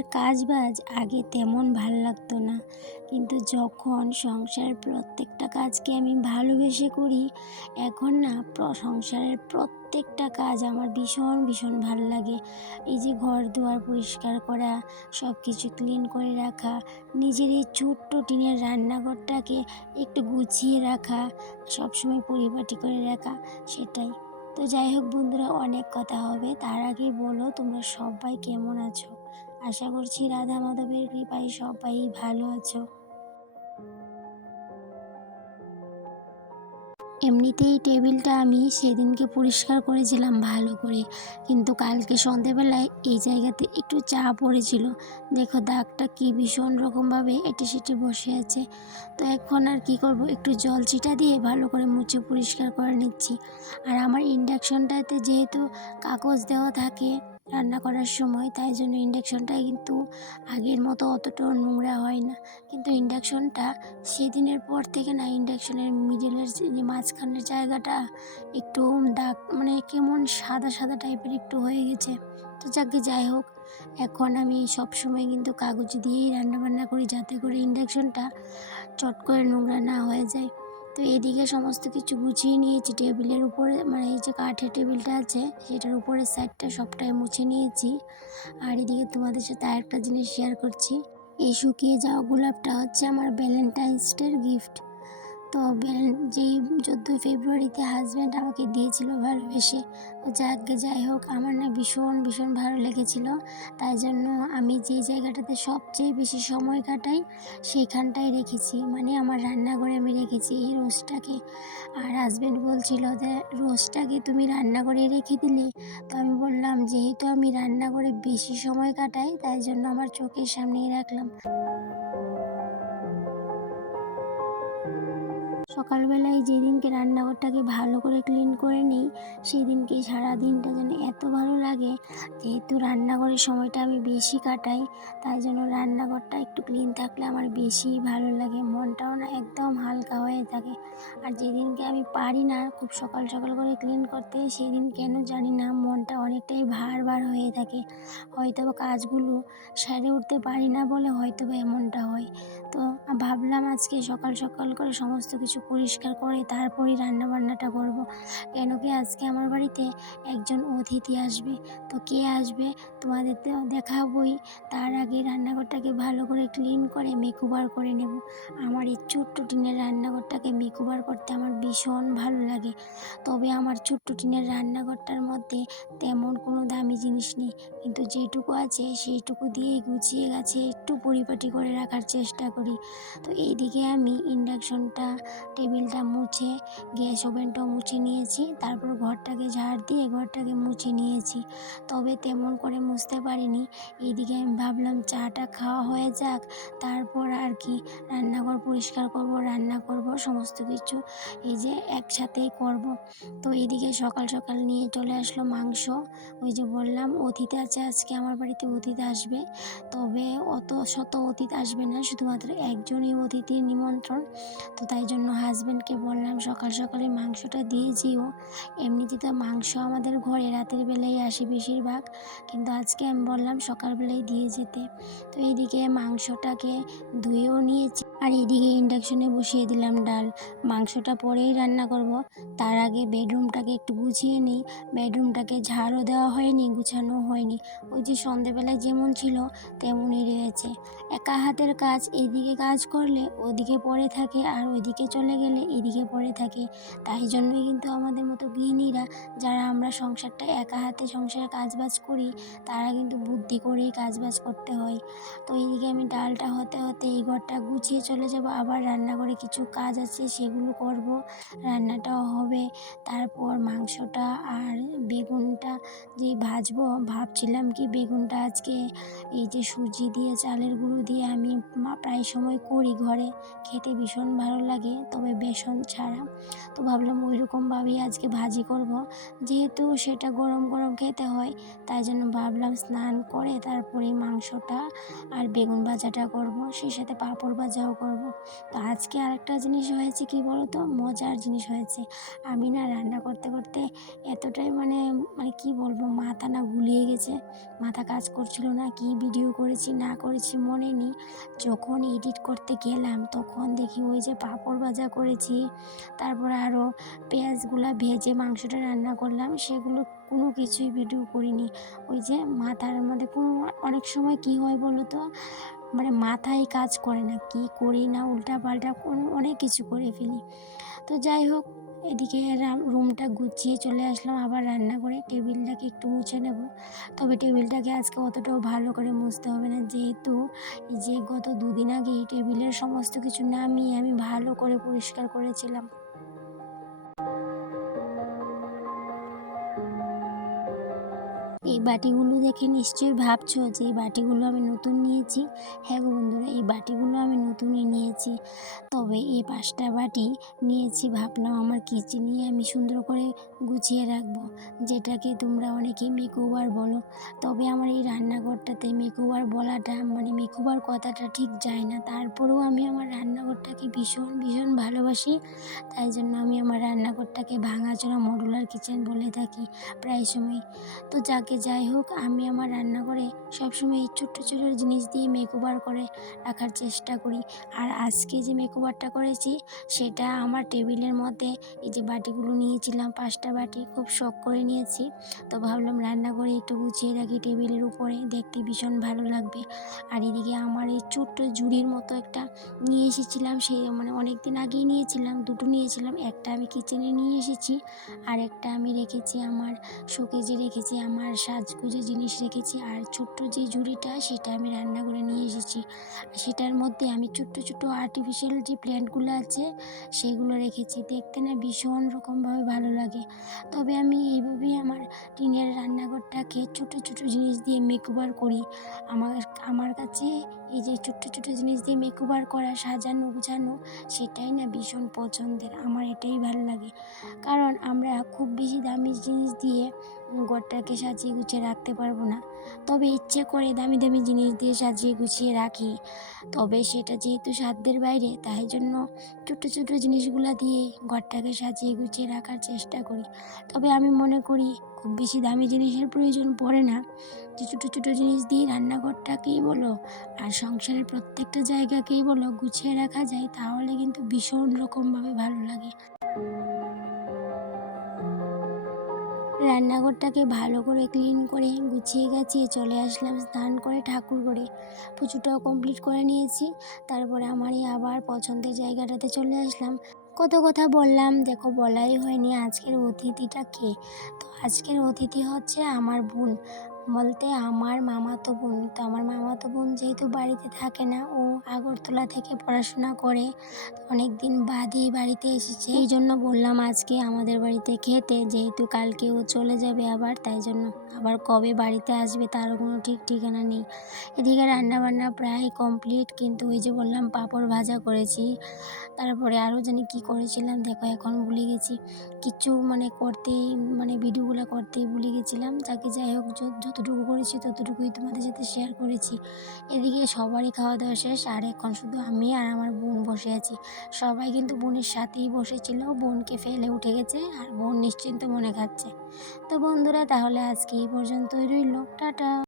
সংসারের কাজবাজ আগে তেমন ভাল লাগতো না, কিন্তু যখন সংসারের প্রত্যেকটা কাজকে আমি ভালোবেসে করি, এখন না সংসারের প্রত্যেকটা কাজ আমার ভীষণ ভীষণ ভাল লাগে। এই যে ঘর দুয়ার পরিষ্কার করা, সব কিছু ক্লিন করে রাখা, নিজের এই ছোট্ট টিনের রান্নাঘরটাকে একটু গুছিয়ে রাখা, সবসময় পরিপাটি করে রাখা, সেটাই। তো যাই হোক বন্ধুরা, অনেক কথা হবে, তার আগে বলো তোমরা সবাই কেমন আছো? আশা করছি রাধা মাধবের কৃপায় সবাই ভালো আছো। এমনিতেই টেবিলটা আমি সেদিনকে পরিষ্কার করেছিলাম ভালো করে, কিন্তু কালকে সন্ধেবেলায় এই জায়গাতে একটু চা পড়েছিল। দেখো দাগটা কি ভীষণ রকমভাবে এঁটে সেটে বসে আছে। তো এখন আর কি করব, একটু জল ছিটা দিয়ে ভালো করে মুছে পরিষ্কার করে নিচ্ছি। আর আমার ইন্ডাকশনটাতে যেহেতু কাগজ দেওয়া থাকে রান্না করার সময়, তাই জন্য ইন্ডাকশনটায় কিন্তু আগের মতো অতটাও নোংরা হয় না। কিন্তু ইন্ডাকশনটা সেদিনের পর থেকে না, ইন্ডাকশনের মিডলের যে মাঝখানের জায়গাটা একটু দাগ, মানে কেমন সাদা সাদা টাইপের একটু হয়ে গেছে। তো যাই হোক, এখন আমি সবসময় কিন্তু কাগজ দিয়েই রান্নাবান্না করি, যাতে করে ইন্ডাকশনটা চট করে নোংরা না হয়ে যায়। তো এদিকে সমস্ত কিছু গুছিয়ে নিয়েছি টেবিলের উপরে, মানে এই যে কাঠের টেবিলটা আছে সেটার উপরের সাইডটা সবটাই মুছে নিয়েছি। আর এদিকে তোমাদের সাথে আরেকটা জিনিস শেয়ার করছি। এই শুকিয়ে যাওয়া গোলাপটা হচ্ছে আমার ভ্যালেন্টাইন্স ডের গিফট। তো যেই 14 ফেব্রুয়ারিতে হাজব্যান্ড আমাকে দিয়েছিল ভালোবেসে। তো যাই হোক, আমার না ভীষণ ভীষণ ভালো লেগেছিল। তাই জন্য আমি যেই জায়গাটাতে সবচেয়ে বেশি সময় কাটাই সেইখানটায় রেখেছি, মানে আমার রান্নাঘরে আমি রেখেছি এই রোজটাকে। আর হাজব্যান্ড বলছিল যে রোজটাকে তুমি রান্নাঘরে রেখে দিলে। তো আমি বললাম যেহেতু আমি রান্নাঘরে বেশি সময় কাটাই, তাই জন্য আমার চোখের সামনেই রাখলাম। সকালবেলায় যেদিনকে রান্নাঘরটাকে ভালো করে ক্লিন করে নিই, সেই দিনকে সারা দিনটা যেন এত ভালো লাগে। যেহেতু রান্নাঘরের সময়টা আমি বেশি কাটাই, তাই জন্য রান্নাঘরটা একটু ক্লিন থাকলে আমার বেশি ভালো লাগে, মনটাও না একদম হালকা হয়ে থাকে। আর যেদিনকে আমি পারি না খুব সকাল সকাল করে ক্লিন করতে, সেদিন কেন জানি না মনটা অনেকটাই ভার হয়ে থাকে। হয়তো বা কাজগুলো সেরে উঠতে পারি না বলে হয়তো বা এমনটা হয়। তো ভাবলাম আজকে সকাল সকাল করে সমস্ত কিছু পরিষ্কার করে তারপরেই রান্নাবান্নাটা করব। কেন কি আজকে আমার বাড়িতে একজন অতিথি আসবে। তো কে আসবে তোমাদের তো দেখাবই। তার আগে রান্নাঘরটাকে ভালো করে ক্লিন করে মেকওভার করে নেব। আমার এই ছোট্ট টিনের রান্নাঘরটাকে মেকওভার করতে আমার ভীষণ ভালো লাগে। তবে আমার ছোট্ট টিনের রান্নাঘরটার মধ্যে তেমন কোনো দামি জিনিস নেই, কিন্তু যেটুকু আছে সেইটুকু দিয়েই গুছিয়ে গেছে একটু পরিপাটি করে রাখার চেষ্টা করি। তো এইদিকে আমি ইন্ডাকশনটা, টেবিলটা মুছে, গ্যাস ওভেনটাও মুছে নিয়েছি। তারপর ঘরটাকে ঝাড় দিয়ে ঘরটাকে মুছে নিয়েছি, তবে তেমন করে মুছতে পারিনি। এইদিকে আমি ভাবলাম চাটা খাওয়া হয়ে যাক, তারপর আর কি রান্নাঘর পরিষ্কার করব, রান্না করব, সমস্ত কিছু এই যে একসাথেই করব। তো এইদিকে সকাল সকাল নিয়ে চলে আসলো মাংস। ওই যে বললাম অতিথি আছে আজকে আমার বাড়িতে, অতিথি আসবে। তবে অত শত অতিথি আসবে না, শুধুমাত্র একজনই অতিথির নিমন্ত্রণ। তো তাই জন্য হাজব্যান্ডকে বললাম সকাল সকালে মাংসটা দিয়ে যেও। এমনিতে তো মাংস আমাদের ঘরে রাতের বেলায় আসে বেশিরভাগ, কিন্তু আজকে আমি বললাম সকালবেলায় দিয়ে যেতে। তো এইদিকে মাংসটাকে ধুয়েও নিয়েছি, আর এদিকে ইন্ডাকশনে বসিয়ে দিলাম ডাল। মাংসটা পরেই রান্না করব, তার আগে বেডরুমটাকে একটু গুছিয়ে নিই। বেডরুমটাকে ঝাড়ও দেওয়া হয়নি, গুছানো হয়নি। ওই যে সন্ধেবেলায় যেমন ছিল তেমনই রয়েছে। একা হাতের কাজ, এইদিকে কাজ করলে ওদিকে পড়ে থাকে, আর ওইদিকে চলে গেলে এদিকে পড়ে থাকে। তাই জন্যই কিন্তু আমাদের মতো গৃহিণীরা, যারা আমরা সংসারটা একা হাতে সংসারের কাজবাজ করি, তারা কিন্তু বুদ্ধি করেই কাজবাজ করতে হয়। তো এইদিকে আমি ডালটা হতে হতে এই ঘরটা গুছিয়ে চলে যাব, আবার রান্নাঘরে কিছু কাজ আছে সেগুলো করব, রান্নাটাও হবে। তারপর মাংসটা আর বেগুনটা যেই ভাজবো, ভাবছিলাম কি বেগুনটা আজকে এই যে সুজি দিয়ে চালের গুঁড়ো দিয়ে আমি প্রায় সময় করি ঘরে, খেতে ভীষণ ভালো লাগে, তবে বেসন ছাড়া। তো ভাবলাম ওইরকমভাবেই আজকে ভাজি করব, যেহেতু সেটা গরম গরম খেতে হয়, তাই জন্য ভাবলাম স্নান করে তারপরেই মাংসটা আর বেগুন ভাজাটা করব, সেই সাথে পাঁপড় ভাজাও করব। তো আজকে আরেকটা জিনিস হয়েছে, কি বলো তো, মজার জিনিস হয়েছে। আমি না রান্না করতে করতে এতটাই মানে মানে কি বলবো, মাথা না গুলিয়ে গেছে, মাথা কাজ করছিল না, কি ভিডিও করেছি না করেছি মনে নেই। যখন এডিট করতে গেলাম তখন দেখি ওই যে পাঁপড় ভাজা করেছি, তারপরে আরও পেঁয়াজগুলা ভেজে মাংসটা রান্না করলাম, সেগুলো কোনো কিছুই ভিডিও করিনি। ওই যে মাথার মধ্যে কোনো অনেক সময় কি হয় বলো তো, মানে মাথায় কাজ করে না, কি করি না উল্টাপাল্টা কোনো অনেক কিছু করে ফেলি। তো যাই হোক, এদিকে রুমটা গুছিয়ে চলে আসলাম আবার রান্না করে, টেবিলটাকে একটু মুছে নেব। তবে টেবিলটাকে আজকে অতটাও ভালো করে মুছতে হবে না, যেহেতু এই যে গত দুদিন আগে এই টেবিলের সমস্ত কিছু নামিয়ে আমি ভালো করে পরিষ্কার করেছিলাম। এই বাটিগুলো দেখে নিশ্চয়ই ভাবছো যে এই বাটিগুলো আমি নতুন নিয়েছি। হ্যাঁ গো বন্ধুরা, এই বাটিগুলো আমি নতুনই নিয়েছি। তবে এই 5টা বাটি নিয়েছি, ভাবলাম আমার কিচেনে আমি সুন্দর করে গুছিয়ে রাখবো, যেটাকে তোমরা অনেকেই মেকওভার বলো। তবে আমার এই রান্নাঘরটাতে মেকওভার বলাটা মানে মেকওভার কথাটা ঠিক যায় না, তারপরেও আমি আমার রান্নাঘরটাকে ভীষণ ভীষণ ভালোবাসি। তাই জন্য আমি আমার রান্নাঘরটাকে ভাঙাচোরা মডুলার কিচেন বলে থাকি প্রায় সময়। তো যাই হোক, আমি আমার রান্নাঘরে সবসময় এই ছোট্ট ছোট্ট জিনিস দিয়ে মেকওভার করে রাখার চেষ্টা করি। আর আজকে যে মেকওভারটা করেছি সেটা আমার টেবিলের মধ্যে এই যে বাটিগুলো নিয়েছিলাম, 5টা বাটি খুব শখ করে নিয়েছি। তো ভাবলাম রান্নাঘরে একটু গুছিয়ে রাখি টেবিলের উপরে, দেখতে ভীষণ ভালো লাগবে। আর এদিকে আমার এই ছোট্ট ঝুড়ির মতো একটা নিয়ে এসেছিলাম, সেই মানে অনেক দিন আগেই নিয়েছিলাম, দুটো নিয়েছিলাম, একটা আমি কিচেনে নিয়ে এসেছি আর একটা আমি রেখেছি আমার শোকেজে রেখেছি, আমার সাজগোজের জিনিস রেখেছি। আর ছোট্ট যে ঝুড়িটা সেটা আমি রান্না করে নিয়ে এসেছি, সেটার মধ্যে আমি ছোট্ট ছোট্ট আর্টিফিশিয়াল যে প্ল্যান্টগুলো আছে সেগুলো রেখেছি, দেখতে না ভীষণ রকমভাবে ভালো লাগে। তবে আমি এইভাবেই আমার টিনের রান্নাঘরটাকে ছোট ছোট জিনিস দিয়ে মেকওভার করি। আমার আমার কাছে এই যে ছোট্ট ছোট জিনিস দিয়ে মেকওভার করা, সাজানো গুছানো, সেটাই না ভীষণ পছন্দের, আমার এটাই ভালো লাগে। কারণ আমরা খুব বেশি দামি জিনিস দিয়ে ঘরটাকে সাজিয়ে গুছিয়ে রাখতে পারবো না, তবে ইচ্ছে করে দামি দামি জিনিস দিয়ে সাজিয়ে গুছিয়ে রাখি। তবে সেটা যেহেতু সাধ্যের বাইরে, তাই জন্য ছোটো ছোটো জিনিসগুলো দিয়ে ঘরটাকে সাজিয়ে গুছিয়ে রাখার চেষ্টা করি। তবে আমি মনে করি খুব বেশি দামি জিনিসের প্রয়োজন পড়ে না, যে ছোটো ছোটো জিনিস দিয়ে রান্নাঘরটাকেই বলো আর সংসারের প্রত্যেকটা জায়গাকেই বলো গুছিয়ে রাখা যায়, তাহলে কিন্তু ভীষণ রকমভাবে ভালো লাগে। রান্নাঘরটাকে ভালো করে ক্লিন করে গুছিয়ে গাছিয়ে চলে আসলাম স্নান করে ঠাকুর করে, পুজোটাও কমপ্লিট করে নিয়েছি। তারপরে আমারই আবার পছন্দের জায়গাটাতে চলে আসলাম। কত কথা বললাম, দেখো বলাই হয়নি আজকের অতিথিটা কে। তো আজকের অতিথি হচ্ছে আমার বোন, বলতে আমার মামাতো বোন। তো আমার মামাতো বোন যেহেতু বাড়িতে থাকে না, ও আগরতলা থেকে পড়াশোনা করে, অনেক দিন বাদই বাড়িতে এসেছে, এই জন্য বললাম আজকে আমাদের বাড়িতে খেতে, যেহেতু কালকে ও চলে যাবে আবার, তাই জন্য। আবার কবে বাড়িতে আসবে তারও কোনো ঠিক ঠিকানা নেই। এদিকে রান্নাবান্না প্রায় কমপ্লিট, কিন্তু ওই যে বললাম পাঁপড় ভাজা করেছি, তারপরে আরও জানি কি করেছিলাম, দেখো এখন ভুলে গেছি। কিছু মানে করতেই মানে ভিডিওগুলো করতেই ভুলে গেছিলাম। যাই হোক, যতটুকু করেছি ততটুকুই তোমাদের সাথে শেয়ার করেছি। এদিকে সবারই খাওয়া দাওয়া শেষ, আর এখন শুধু আমি আর আমার বোন বসে আছি। সবাই কিন্তু বোনের সাথেই বসেছিল, বোনকে ফেলে উঠে গেছে আর বোন নিশ্চিন্ত মনে খাচ্ছে। তো বন্ধুরা, তাহলে আজকে এই পর্যন্তই রইল, টাটা।